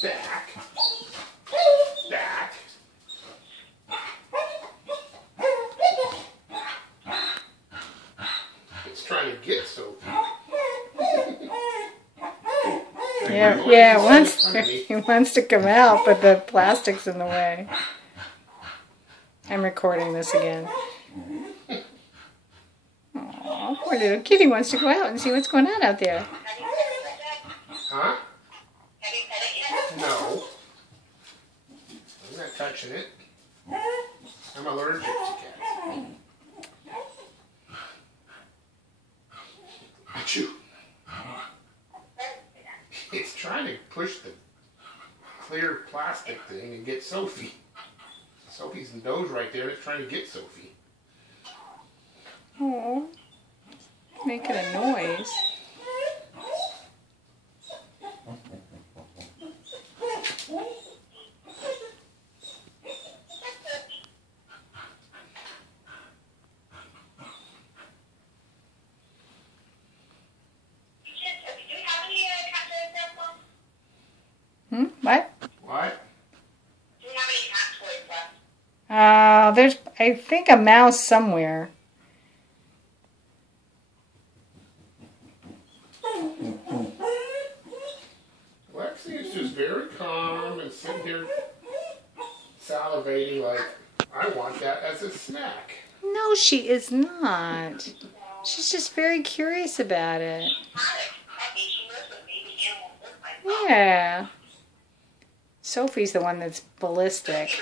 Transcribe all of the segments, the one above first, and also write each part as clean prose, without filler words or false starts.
Back. Back. It's trying to get Sophie. Yeah, he wants to come out, but the plastic's in the way. I'm recording this again. Aw, poor little kitty wants to go out and see what's going on out there. Huh? No. I'm not touching it. I'm allergic to cats. Achoo. It's trying to push the clear plastic thing and get Sophie. Sophie's nose right there. It's trying to get Sophie. Oh, making a noise. What? What? Do you have any cat toys left? There's, I think, a mouse somewhere. Lexi is just very calm and sitting here salivating like, I want that as a snack. No, she is not. She's just very curious about it. Yeah. Sophie's the one that's ballistic.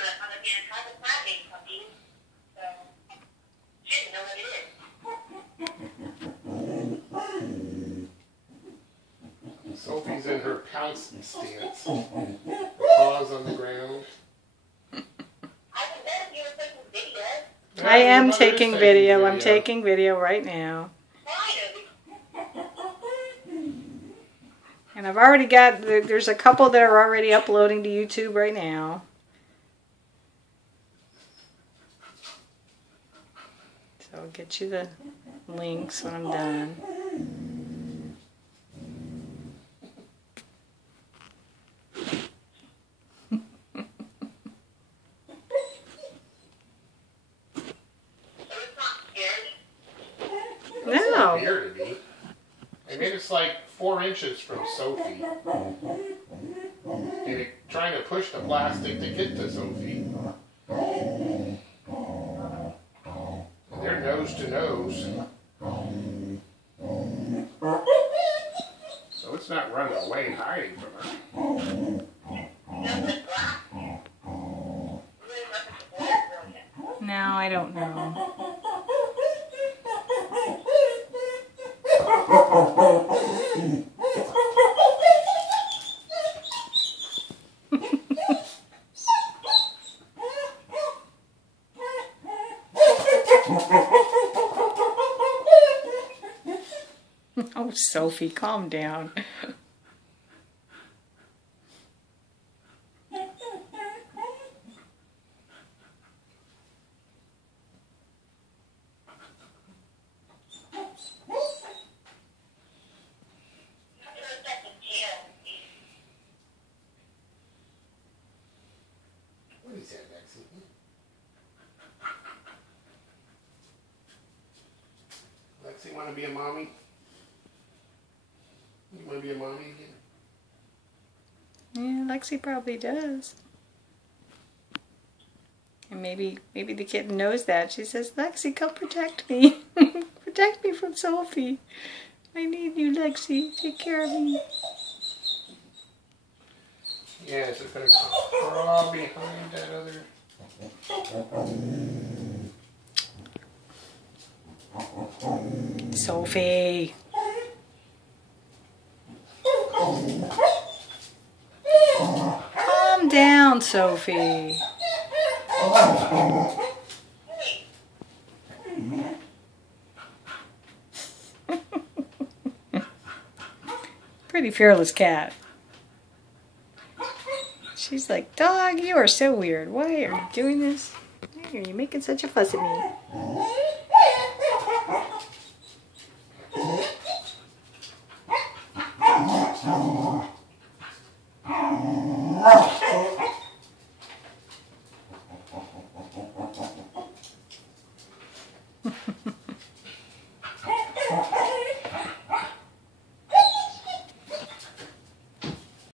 Sophie's in her pounce stance. Paws on the ground. I am taking video. I'm taking video right now. And I've already got, there's a couple that are already uploading to YouTube right now. So I'll get you the links when I'm done. No. Here to be. I mean, it's like 4 inches from Sophie. And it, trying to push the plastic to get to Sophie. And they're nose to nose. So it's not running away and hiding from her. No, I don't know. Oh, Sophie, calm down. What is that, Lexi? Lexi, want to be a mommy? You want to be a mommy again? Yeah, Lexi probably does. And maybe the kitten knows that. She says, Lexi, come protect me. Protect me from Sophie. I need you, Lexi. Take care of me. Yeah, it's just going to crawl behind that other... Sophie. Calm down, Sophie. Pretty fearless cat. She's like, dog, you are so weird. Why are you doing this? Why are you making such a fuss at me?